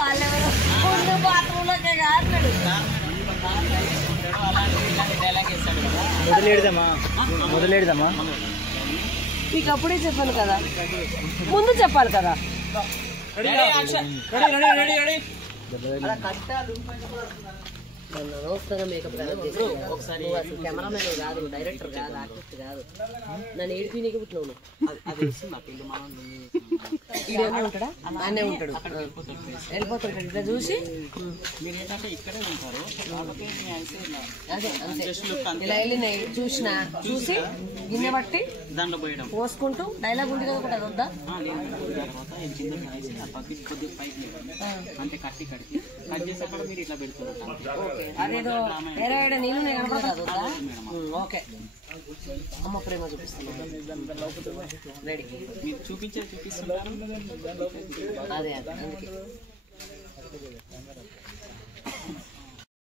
వాళ్ళెవరు బాత్రూంలోకే కాదు మొదలెడదామా మీకు అప్పుడే చెప్పాను కదా, ముందు చెప్పాలి కదా. అనవసరంగా మేకప్ ఒకసారి కెమెరామెన్ కాదు, డైరెక్టర్ కాదు, ఆర్టిస్ట్ కాదు, నన్ను ఏడిపి నీకు పుట్టినావు. ఈడేమో ఉంటాడా, అన్నే ఉంటాడు, వెళ్ళిపోతుంటాడు. ఇట్లా చూసి అదే అంతే, ఇలా వెళ్ళి నేను చూసిన చూసి గిన్నె పట్టి దాంట్లో పోసుకుంటూ డైలాగ్ ఉంది కదా ఒకటి, అది వద్దా? అదేదో వేరే నేను కనపడదు. ఓకే, అమ్మ ప్రేమ చూపిస్తున్నాను, రెడీ చూపిస్తున్నారు. అదే అందుకే